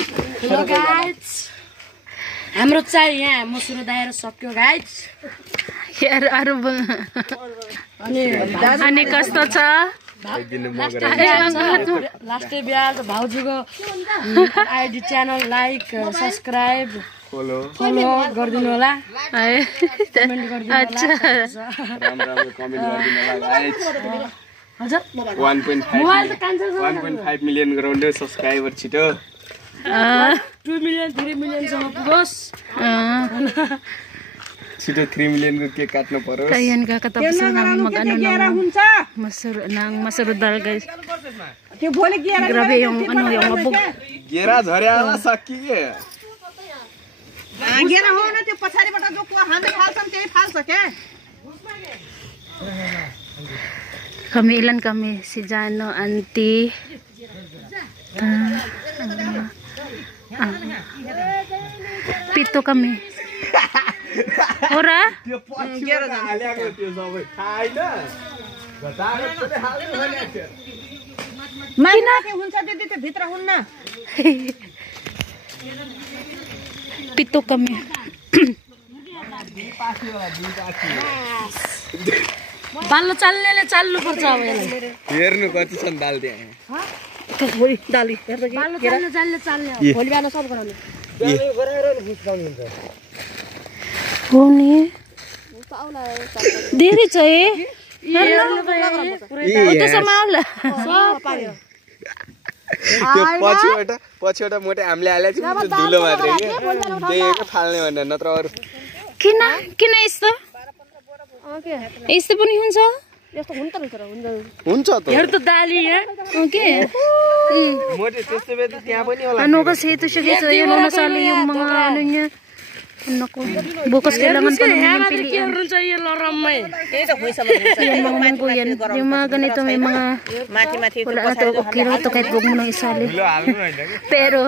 Hello guys हाम्रो चाहिँ यहाँ मसुरो दाएर सक्यो गाइस यार अरु अनि कस्तो छ लास्टै बिहा त भाउजूको आइडी च्यानल लाइक सब्स्क्राइब फलो गरिदिनु होला है कमेन्ट गरिदिनु होला अच्छा राम्रो कमेन्ट गरिदिनु होला गाइस हजुर 1.5 मिलियन गराउनु सब्स्क्राइबर छिटो 2 मिलियन 3 मिलियन सम्म पुगोस् छिटो 3 मिलियन को केक काट्नु पर्यो kayan kakatapos na mag-ano ng masuro dal guys. Grabe yung ano yung mabog. गेरा झर्याला सकिए गेरा हो न त्यो पछाडीबाट जो कुवा हान्दै फाल्छन् त्यही फाल्छ के Kami ilan kami si Jano, Auntie. Pito kami. Ora? त्यो पछि हालेको त्यो सबै खाइन घटाएर पनि हाल्नु भने माइना के हुन्छ दिदी त्यो भित्र हुन्न Pito kami. बाल्लो चाल्नेले चाल्नु पर्छ अब यसलाई हेर्नु कति छन् दाल त्यहाँ भोलि डाली हेर्दा कि बाल्लो चाल्ने चाल्ने भोलि बिहान सब गराउने हो नि धेरै छ है त्यसमा आउला त्यो पछिबाट मोटे हामीले हालेको छु त्यो धुलो मात्रै के त्यही फाल्ने भनेर नत्र अरु किन यस्तो यस्तो पनि हुन्छ यस्तो हुन्छ नि तर हुन्छ त हेर त दाली यहाँ ओके मोटे त्यस्तो बेला त्यहाँ पनि होला ano kasi ito siya guys ayun na nasali yung mga ano niya ano ko bukas kailangan pa namin yung pilihan हुन्छ यो लरममै त्यही त खुइसम्म हुन्छ yung mga munggo yan yung mga ganito may mga माथि माथि wala na to okay ra to kahit huwag mo nang isali धुलो हाल्नु हैन के pero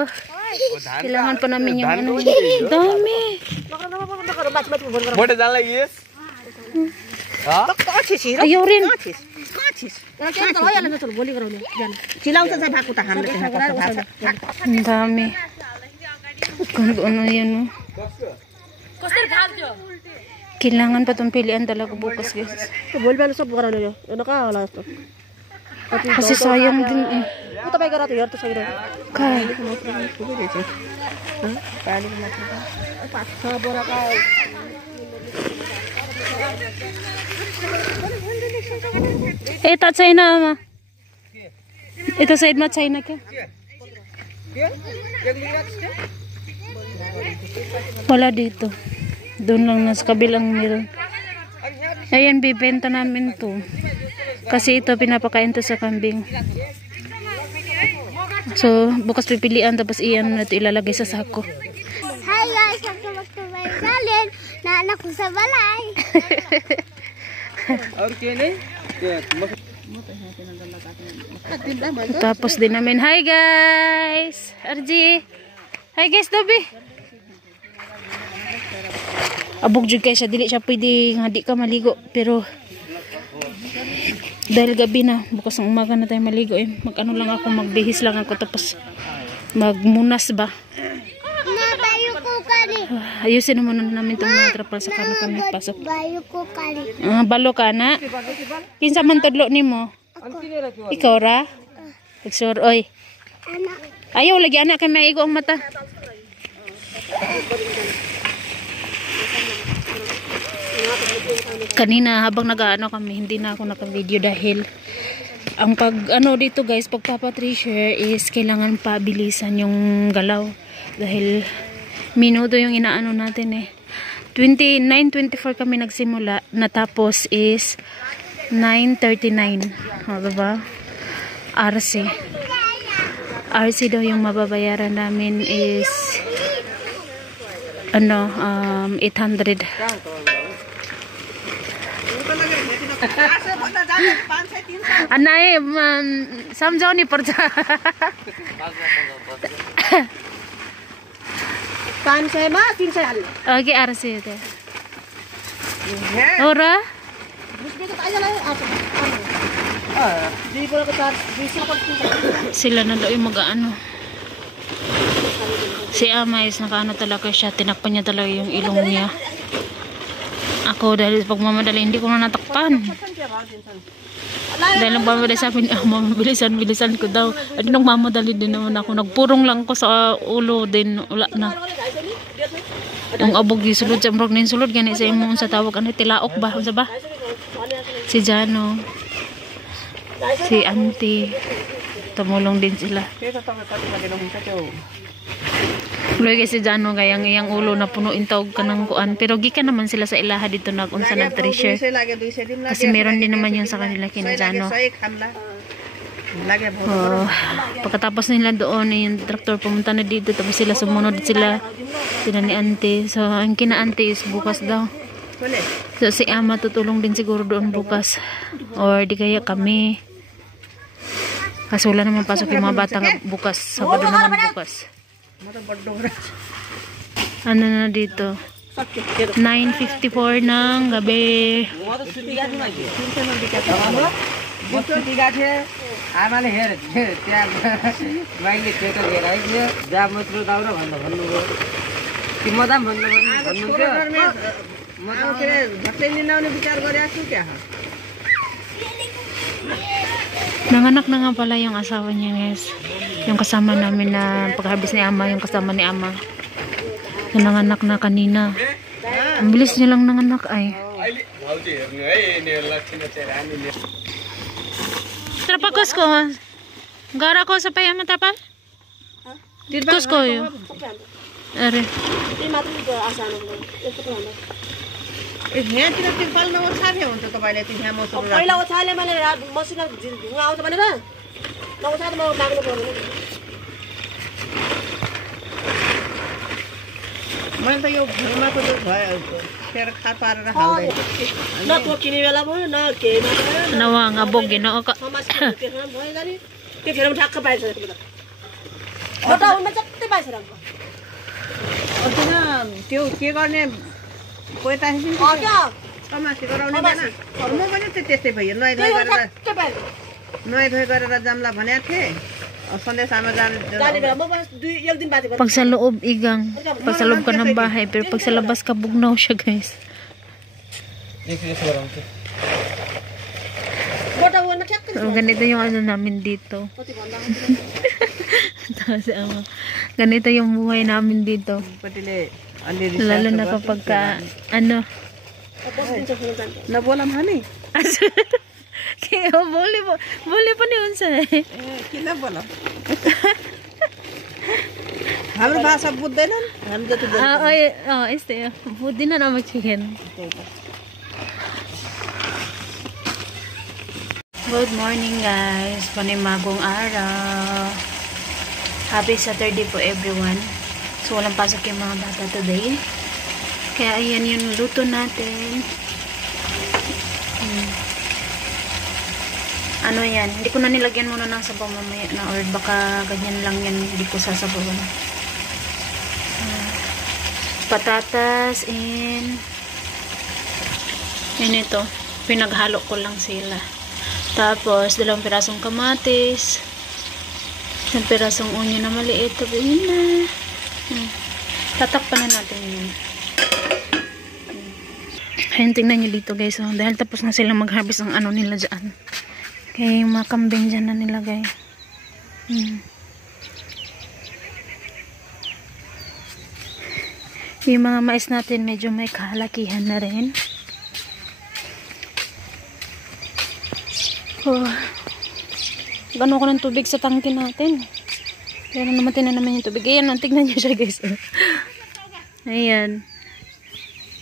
kailangan pa namin yung ano dami मोटे जानला यस ayaw rin भोलि गराउने चिलाउँछ चाहिँ भएको त हामीले त्यहाँ कस्तो भएको ang dami kung ano yan no कसरी फाल्थ्यो kailangan pa tong pilihan talaga bukas guys भोलि बिहान सब गराउने यो कहाँ होला जस्तो kasi sayang din eh तपाईँ गएर त हेर त सकिरहेको kaya ito China ma ito side ma China kya wala dito doon lang nasa kabilang meron ayan bibenta namin to kasi ito pinapakain to sa kambing so bukas pipilian tapos iyan na ito ilalagay sa sako. Hi guys, welcome back to my channel. Naanak ko sa balay. और के नै Tapos din namin. Hi guys! RG! Hi guys, Dobby! Abog jud kay siya. Dili siya pwede nga di ka maligo. Pero dahil gabi na, bukas ng umaga na tayo maligo eh. Mag-ano lang ako, magbihis lang ako. Tapos magmunas ba? Bayo ko kani. Ayusin naman na namin itong mga trapal sa kano kami pasok. Bayo ko kani. Balo ka na? Kinsa man tudlo ni mo? Ikaw ra? Igsur, oy. Anak. Ayaw, lagi anak kay maigo ang mata. Kanina habang nag-ano kami, hindi na ako naka-video dahil ang pag ano dito guys, pagpapa-treasure is kailangan pabilisan yung galaw dahil minuto yung inaano natin eh. 9:24 kami nagsimula, natapos is 9:39. O, diba? RC daw yung mababayaran namin is ano 800. Anay समझाओ नहीं पर्छ 500 मा 300 हाल्नु okay RC ते और sila na daw yung mag-ano Si Ama is nakaano talaga siya, tinakpan niya talaga yung ilong niya. Ako dahil pagmamadali hindi ko na natakpan. Dahil nagmamadali sa akin, bilisan ko daw. At nung mamadali din naman ako, nagpurong lang ko sa ulo din, wala na. Yung abog yung sulod, samrog na yung sulod, ganit sa imong sa tawag, ano, tilaok ba? Ano ba? Si Jano, si Auntie, tumulong din sila. Lugi si Jano kayang iyang ulo na punuin tawag ka ng kuan. Pero gikan naman sila sa ilaha dito unsa nag-treasure. Kasi meron din naman yung sa kanila kina Jano. Pagkatapos nila doon yung traktor pumunta na dito. Tapos sila sumunod sila ni Auntie. So ang kina Auntie is bukas daw. So si Ama tutulong din siguro doon bukas. Or di kaya kami. Kasi wala naman pasok yung mga bata bukas. Sabado naman bukas. Ano na dito? 9:54 ng gabi. आमाले हेर त्यहाँ बाइकले ट्रेक्टर लिएर आइदियो जहाँ मत्रो दाउ र भन्दा भन्नुभयो कि म दाम भन्नुहुन्थ्यो म त के अरे झट्टै लिन आउने विचार गरेको छु क्या. Nanganak na nga pala yung asawa niya, guys. Yung kasama namin na pag-harvest ni Ama, yung kasama ni Ama. Yung nanganak na kanina. Ang bilis niya lang nanganak ay. Trapakos ko. Gara ko sa paya mo trapal? Tirkos ko yun. Are. यहाँतिर तिरपाल नओछाले हुन्छ तपाईँले त्यहाँ मसुर पहिला ओछाले मैले मसिना ढुङ्गा आउँछ भनेर नओछाले म माग्नु पर्दैन. मैले त यो घरमाको जो भयो फेर खार पारेर हाल्दै न त्यो किने बेला भयो न केही भयो Nawa nga bogi na ka. समाजको त्यसमा भयो नि त्यतिखेर म ठ्याक्क पाइसकेको बेला मोटा हुन जति पाइसकेको किन त्यो के गर्ने कोही त क्या समासी गराउने बेला म पनि त त्यस्तै भयो नुहाइ धुवाइ गरेर जाम्ला भनेको थिएँ सन्देशमा जाने बेला म बस एक दिन बाँचेको Pag sa loob igang, pag sa loob ka ng bahay, pero pag sa labas ka bugnaw siya, guys. मोटा हुन ठ्याक्क So, ganito yung ano namin dito. Tapos, ganito yung buhay namin dito. कतिले अलि Lalo na kapag ka, ano, नबोलाम हामी kaya boleh pa ni unsa eh. किन बोलाम हाम्रो भाषा बुझ्दैनन् हामी जति Este, buti na naman chicken. Good morning guys, panimagong araw. Happy Saturday po everyone. So walang pasok yung mga bata today. Kaya ayan yung luto natin. Ano yan, hindi ko na nilagyan muna ng sabaw mamaya na or baka ganyan lang yan, hindi ko sasabawan. Patatas and yun ito, pinaghalo ko lang sila. Tapos 2 pirasong kamatis, 1 pirasong onion na maliit. Yun na. Tatakpan na natin yun. Ayun, tingnan nyo dito guys. Oh, dahil tapos na sila mag-harvest ang ano nila dyan. Kaya yung mga kambing dyan na nilagay. Yung mga mais natin medyo may kahalakihan na rin. Oh. Gano ko ng tubig sa tangke natin. Pero namatay na naman yung tubig. Ayan, tignan nyo siya guys. Ayan.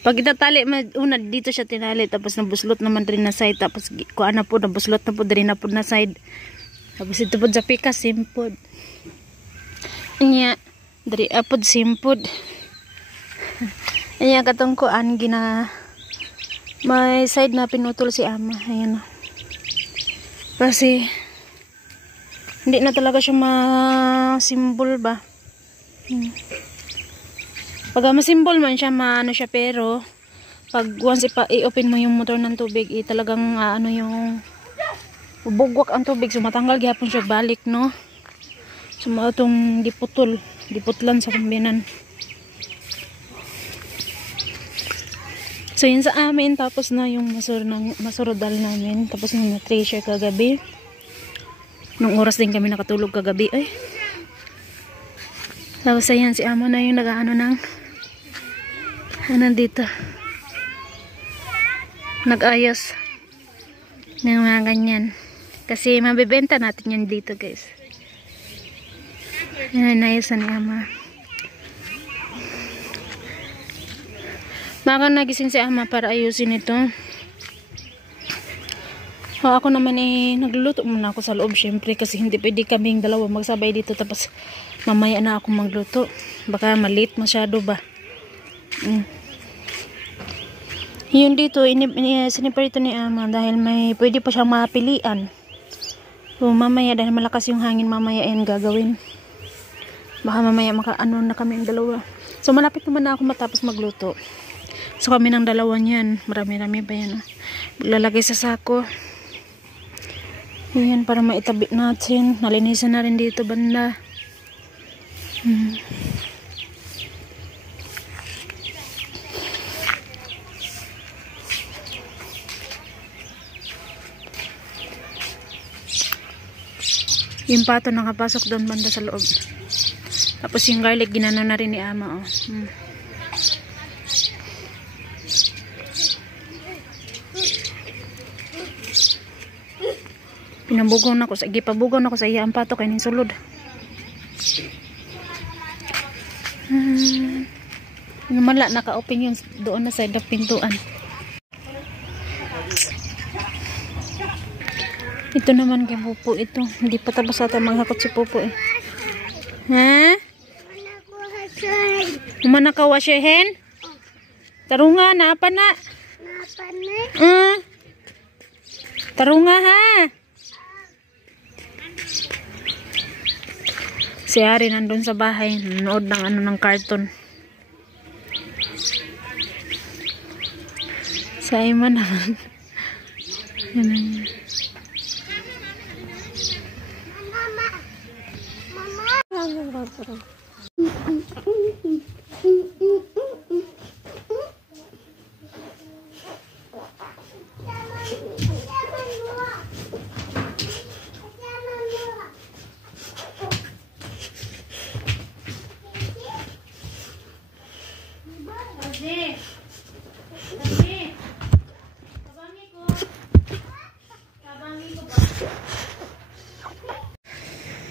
Pag itatali, una dito siya tinali. Tapos nabuslot naman rin na side. Tapos kuha na po, nabuslot na po rin na po na side. Tapos ito po sa pika, simpod. Anya, dari apod simpod. Anya, katong kuan, may side na pinutol si Ama. Ayan. Kasi, hindi na talaga siya ma-symbol ba. Pag ma-symbol man siya, maano siya, pero pag once i-open mo yung motor ng tubig, talagang ano yung bubugwak ang tubig, so matanggal gihapon siya balik, no? So itong diputol. Giputlan sa kumbinan. So yun sa amin, tapos na yung masurodal namin. Tapos na na-treasure kagabi. Nung oras din kami nakatulog kagabi. Ay. Tapos ayan, si amo na yung nag-ano ng dito. Nag-ayos ng mga ganyan. Kasi mabibenta natin yan dito guys. Yan, naayusan ni ama. Baka nagising si ama para ayusin ito. Ako naman nagluluto muna ako sa loob syempre kasi hindi pwede kaming dalawa magsabay dito tapos mamaya na ako magluto. Baka malit masyado ba. Yun dito, siniparito ni ama dahil may pwede pa siyang mapilian. So mamaya dahil malakas yung hangin mamaya yan gagawin. Baka mamaya makaano na kami ang dalawa. So malapit naman na ako matapos magluto. So kami ng dalawa niyan. Marami-rami pa yan. Lalagay sa sako. Yan para maitabi natin. Nalinisan na rin dito banda. Yung pato nakapasok doon banda sa loob. Tapos yung garlic ginano na rin ni ama. Pinabugaw na ko sa gipabugaw na ko sa iya ang pato kay ning sulod. Yung mala naka-open yung doon na side ng pintuan. Ito naman kay Pupo ito. Hindi pa tapos ata maghakot si Pupo eh. Ha? Mana ka wasyahen? Tarunga na apa na? Tarunga ha. Si Ari nandun sa bahay, nanood ng ng cartoon. Sa Iman naman.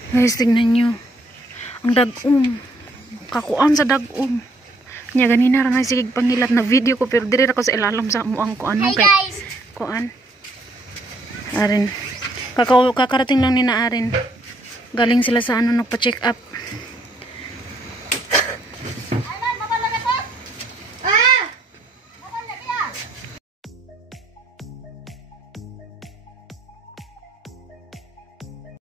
Guys, tignan nyo. Ang dagom. Kakuan sa dagom. Nya ganina ra na sigig pangilat na video ko pero diri ra ko sa ilalim sa muang ko ano kay kuan. Arin. Kakarating lang ni na Arin. Galing sila sa ano nagpa-check up.